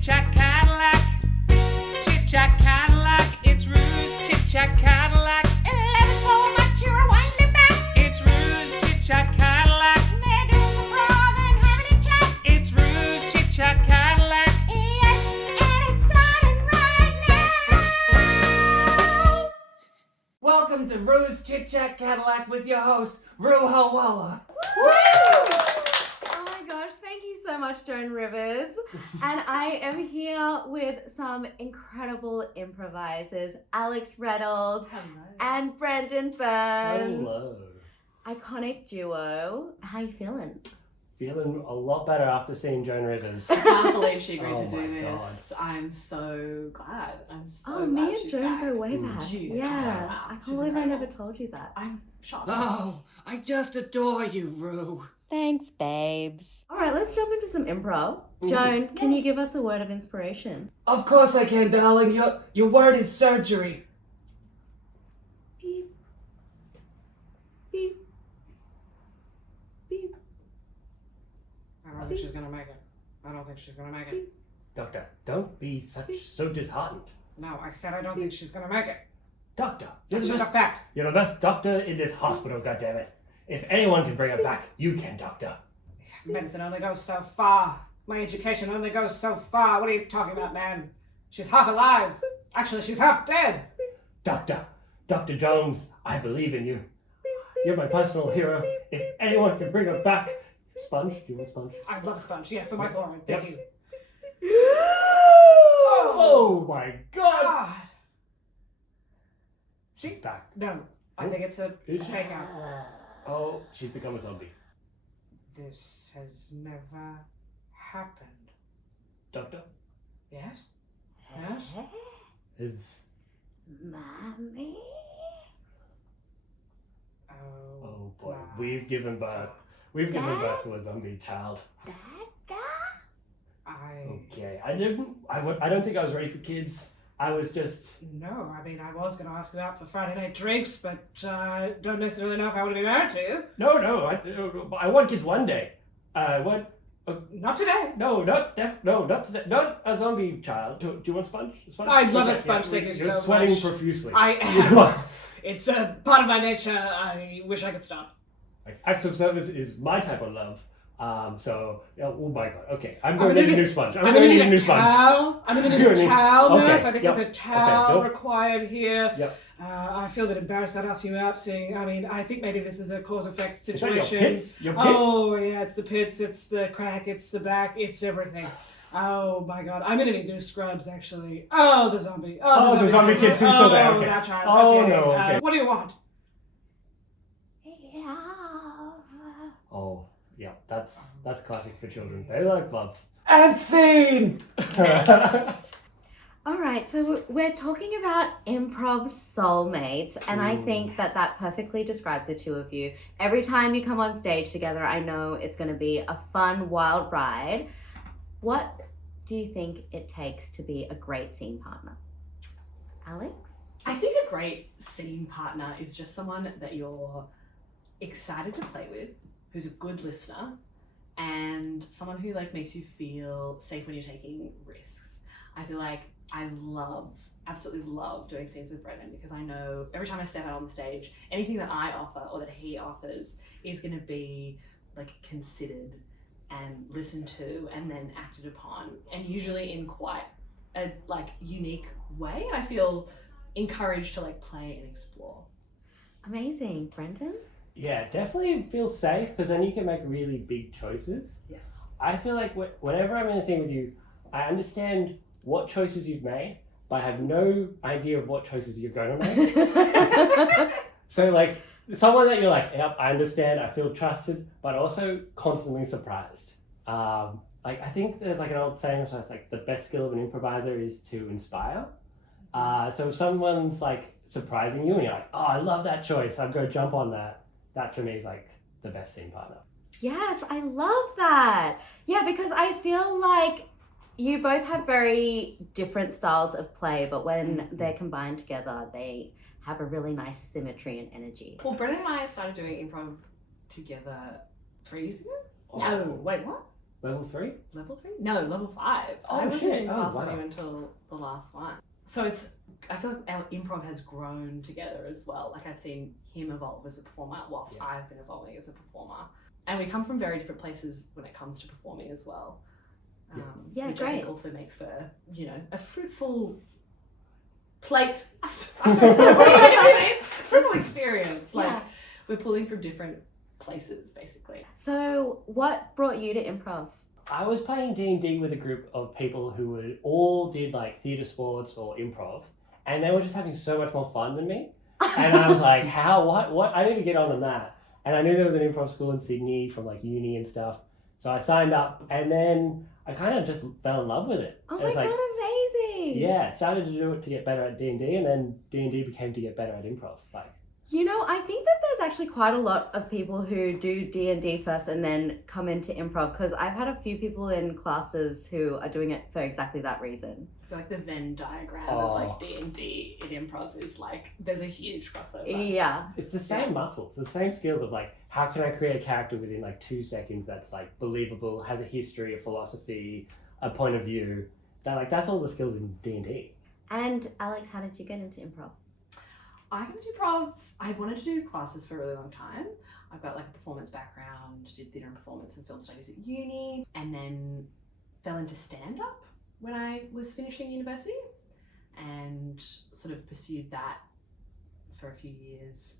Chit-Chat-Cadillac. Chit-Chat-Cadillac. It's Ruse Chit-Chat-Cadillac. Love it so much you're winding back. It's Ruse Chit-Chat-Cadillac. They're doing some Prov and having a chat. It's Ruse Chit-Chat-Cadillac. Yes, and it's starting right now. Welcome to Rue's Chit-Chat-Cadillac with your host, Rue Halwala. Oh my gosh, thank you so much, Joan Rivers. And I am here with some incredible improvisers, Alex Reynolds and Brendan Byrnes. Hello. Iconic duo. How you feeling? Feeling a lot better after seeing Joan Rivers. I can't believe she agreed Oh to do my this. I'm so glad. I'm so Oh, glad me and she's Joan back. go way back. Gee, Yeah, wow, I can't she's believe I incredible. never told you that. I'm shocked. Oh, I just adore you, Rue. Thanks, babes. All right, let's jump into some improv. Joan, can you give us a word of inspiration? Of course I can, darling. Your word is surgery. Beep. Beep. Beep. I don't think she's gonna make it. I don't think she's gonna make it. Doctor, don't be so disheartened. No, I said I don't think she's gonna make it. Doctor, It's just a fact. you're the best doctor in this hospital, goddammit. If anyone can bring her back, you can, doctor. Medicine only goes so far. My education only goes so far. What are you talking about, man? She's half alive. Actually, she's half dead. Doctor Jones, I believe in you. You're my personal hero. If anyone can bring her back. Sponge? Do you want sponge? I'd love a sponge. Yeah, for my forehead. Thank you. Oh my god! God. She's back. No, I think it's a Is she? fake out. Oh, she's become a zombie. This has never happened. Doctor? Yes? Yes? Is... Mommy? Oh boy, we've given birth to a zombie child. Okay, I don't think I was ready for kids. I was just... No, I mean, I was going to ask you out for Friday night drinks, but don't necessarily know if I would be married to you. No, I want kids one day. Not today. No, not today. Not a zombie child. Do you want sponge? I'd love a Okay, sponge, thank you You're so sweating much. profusely. I am. It's a part of my nature. I wish I could stop. Like, acts of service is my type of love. So, oh my god. Okay, I'm going to need a new sponge. I'm going to need a towel. I'm going to need a towel, Okay, nurse. I think yep. there's a towel Okay, required here. Yep. I feel a bit embarrassed about asking you out, seeing. I mean, I think maybe this is a cause-effect Is that your situation. pits? Your pits? Oh yeah, it's the pits, it's the crack, it's the back, it's everything. Oh my god, I'm gonna need new scrubs actually. Oh, the zombie. Oh, the zombie kid's still there. Okay. That's right. Oh, okay. no, okay. What do you want? Oh, yeah, that's classic for children. They like love. And scene! All right, so we're talking about improv soulmates, and I think that perfectly describes the two of you. Every time you come on stage together, I know it's going to be a fun, wild ride. What do you think it takes to be a great scene partner? Alex? I think a great scene partner is just someone that you're excited to play with, who's a good listener, and someone who makes you feel safe when you're taking risks. I feel like I absolutely love doing scenes with Brendan because I know every time I step out on the stage, anything that I offer or that he offers is going to be considered and listened to and then acted upon, and usually in quite a unique way. And I feel encouraged to play and explore. Amazing. Brendan? Yeah, definitely feel safe because then you can make really big choices. Yes. I feel like whenever I'm in a scene with you, I understand what choices you've made, but I have no idea of what choices you're going to make. So someone that you're yep, I understand, I feel trusted, but also constantly surprised. I think there's an old saying, so it's the best skill of an improviser is to inspire. So if someone's surprising you and you're oh, I love that choice, I'm going to jump on that. That for me is the best scene partner. Yes, I love that. Yeah, because I feel like you both have very different styles of play, but when they're combined together, they have a really nice symmetry and energy. Well, Brendan and I started doing improv together 3 years ago. Oh. No, wait, what? Level 3? Level 3? No, level 5. Oh, I wasn't shit. in Oh, class wow. with you until the last one. So I feel like our improv has grown together as well. Like I've seen him evolve as a performer whilst Yeah. I've been evolving as a performer. And we come from very different places when it comes to performing as well. Yeah, which I think great. also makes for, a fruitful plate. I don't know what I mean. Fruitful experience. Like Yeah. we're pulling from different places basically. So, what brought you to improv? I was playing D&D with a group of people who would all did like theatre sports or improv, and they were just having so much more fun than me. And I was like, what? I need to get on than that. And I knew there was an improv school in Sydney from like uni and stuff. So I signed up, and then I kind of just fell in love with it. Oh It my was god, like, amazing! yeah, started to do it to get better at D&D, and then D&D became to get better at improv. Like, I think that there's actually quite a lot of people who do D&D first and then come into improv, because I've had a few people in classes who are doing it for exactly that reason. I feel like the Venn diagram of like D&D in improv is like there's a huge crossover. Yeah. it's the same muscles, the same skills of like, how can I create a character within like 2 seconds that's like believable, has a history, a philosophy, a point of view. That's all the skills in D&D. And Alex, how did you get into improv? I got into improv. I wanted to do classes for a really long time. I've got like a performance background, did theatre and performance and film studies at uni, and then fell into stand-up when I was finishing university and sort of pursued that for a few years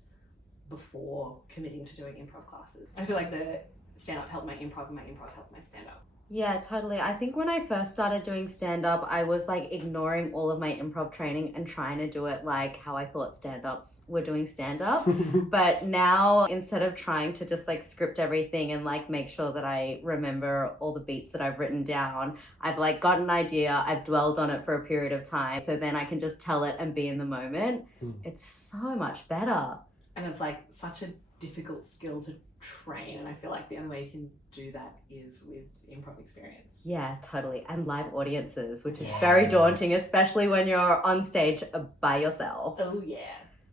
before committing to doing improv classes. I feel like the stand-up helped my improv and my improv helped my stand-up. Yeah, totally. I think when I first started doing stand-up, I was like ignoring all of my improv training and trying to do it like how I thought stand-ups were doing stand-up. But now, instead of trying to just like script everything and like make sure that I remember all the beats that I've written down, I've like got an idea, I've dwelled on it for a period of time, so then I can just tell it and be in the moment. It's so much better. And it's like such a difficult skill to train, and I feel like the only way you can do that is with improv experience. Yeah, totally. And live audiences, which is Yes. very daunting, especially when you're on stage by yourself. Oh yeah.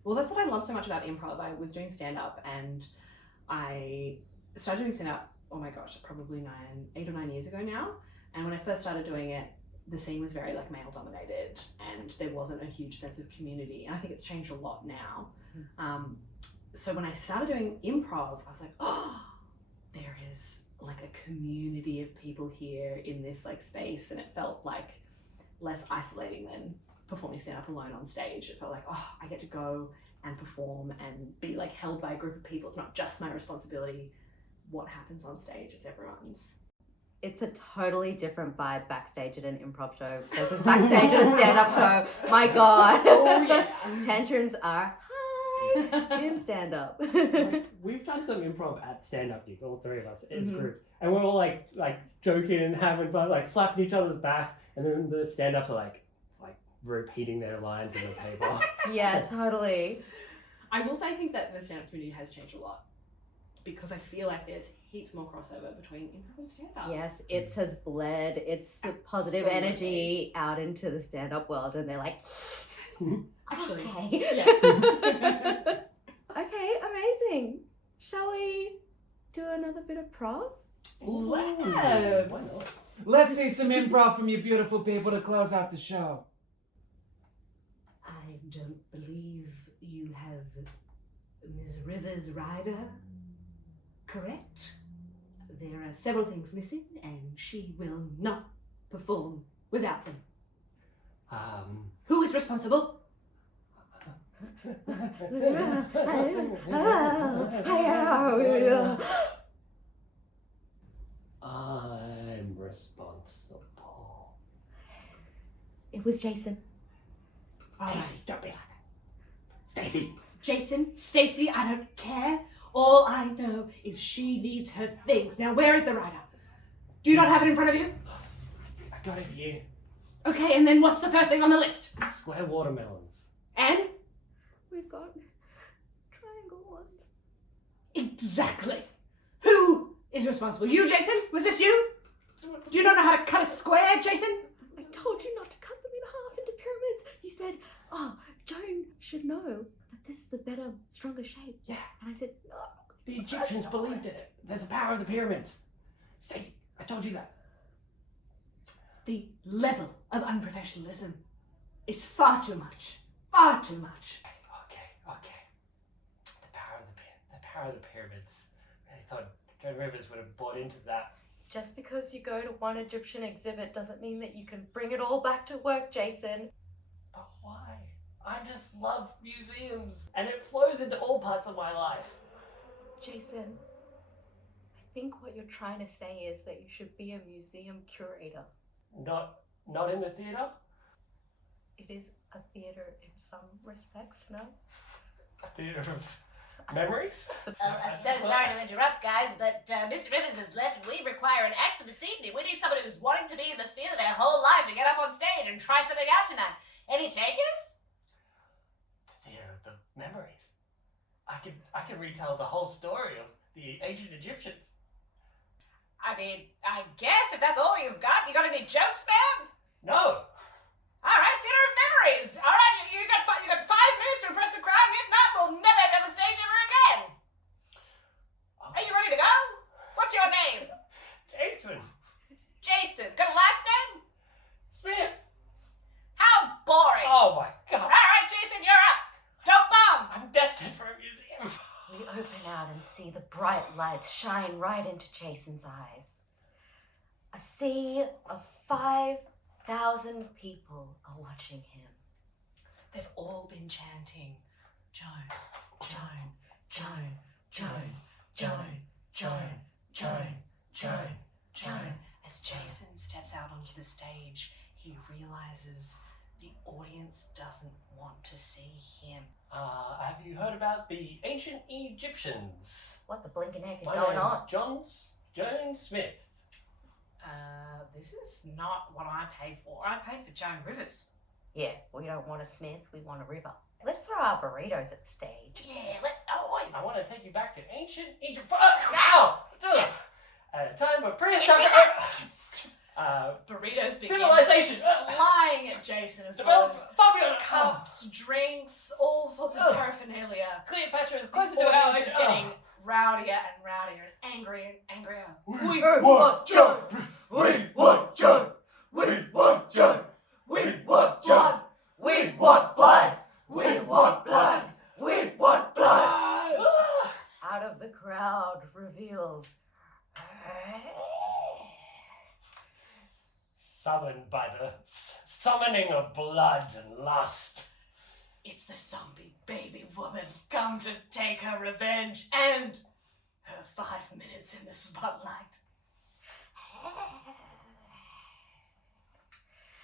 Well, that's what I love so much about improv. I was doing stand-up and I started doing stand-up, oh my gosh, probably 8 or 9 years ago now. And when I first started doing it, the scene was very like male dominated and there wasn't a huge sense of community. And I think it's changed a lot now. So when I started doing improv, I was like, oh, there is like a community of people here in this like space, and it felt like less isolating than performing stand-up alone on stage. It felt like, oh, I get to go and perform and be like held by a group of people. It's not just my responsibility. What happens on stage, it's everyone's. It's a totally different vibe backstage at an improv show versus backstage at a stand-up show. My God. Oh, yeah. Tensions are high in stand-up. Like, we've done some improv at stand-up gigs, all three of us as a Mhm. group, and we're all like joking and having fun, like slapping each other's backs, and then the stand-ups are like repeating their lines in the paper. Yeah, totally. I will say I think that the stand-up community has changed a lot because I feel like there's heaps more crossover between improv and stand-up. Yes, it has bled its positive Absolutely. energy out into the stand-up world, and they're like, Actually, okay. yeah. Okay, amazing. Shall we do another bit of prov? Let's. Why not? Let's see some improv from you beautiful people to close out the show. I don't believe you have Ms. Rivers' rider, correct? There are several things missing, and she will not perform without them. Who is responsible? I'm responsible. It was Jason. Stacy, don't be like that. Stacy. Jason, Stacy, I don't care. All I know is she needs her things. Now, where is the rider? Do you not have it in front of you? I got it here. Okay, and then what's the first thing on the list? Square watermelons. And? We've got triangle ones. Exactly. Who is responsible? You, Jason? Was this you? Do you not know how to cut a square, Jason? I told you not to cut them in half into pyramids. You said, oh, Joan should know that this is the better, stronger shape. Yeah. And I said, no. The Egyptians believed it. There's the power of the pyramids. Stacey. I told you that. The level of unprofessionalism is far too much. Far too much. Okay. The power of the pyramids. I really thought Joan Rivers would have bought into that. Just because you go to one Egyptian exhibit doesn't mean that you can bring it all back to work, Jason. But why? I just love museums, and it flows into all parts of my life. Jason, I think what you're trying to say is that you should be a museum curator. Not in the theatre? It is a theater in some respects, no? A theatre of memories? I'm so sorry to interrupt, guys, but Miss Rivers has left. We require an act for this evening. We need someone who's wanting to be in the theatre their whole life to get up on stage and try something out tonight. Any takers? The theatre of the memories. I can retell the whole story of the ancient Egyptians. I mean, I guess if that's all you've got. You got any jokes, man? No! Alright, theatre of memories. Alright, you got 5 minutes to impress the crowd, and if not, we'll never be on the stage ever again. Are you ready to go? What's your name? Jason! Jason. Got a last name? Smith! How boring. Oh my god! Alright, Jason, you're up. Dope bomb. I'm destined for a museum! We open out and see the bright lights shine right into Jason's eyes. A sea of 5,000 people are watching him. They've all been chanting, Joan, Joan, Joan, Joan, Joan, Joan, Joan, Joan, Joan. As Jason steps out onto the stage, he realizes the audience doesn't want to see him. Have you heard about the ancient Egyptians? What the blinking heck is My going name's on? Joan Smith. This is not what I paid for. I paid for Joan Rivers. Yeah, we don't want a Smith, we want a river. Let's throw our burritos at the stage. Yeah, let's. Oh, I want to take you back to ancient Egypt. Ow! Ugh. At a time of prehistoric Burritos begin civilization. flying at Jason as well Develop as phobia. cups, drinks, all sorts of paraphernalia. Cleopatra is The closer to our audience age. is getting rowdier and rowdier and angrier and angrier. We want Joan! We want Joan! We want Joan! We want Joan! We want blood! We want blood! We want blood! Out of the crowd reveals... Summoned by the summoning of blood and lust. It's the zombie baby woman come to take her revenge and her 5 minutes in the spotlight.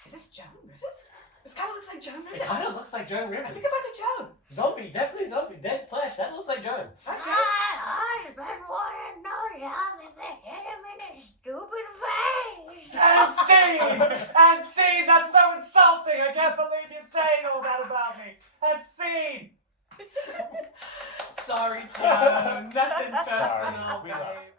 Is this Joan Rivers? This kind of looks like Joan Rivers. It kind of looks like Joan Rivers. I think I might be Joan. Zombie, definitely zombie. Dead flesh. That looks like Joan. My husband wanna know love if they hit him in his stupid face. And scene! That's so insulting! I can't believe you're saying all that about me! And scene! Sorry, Joan. Nothing personal, We love babe.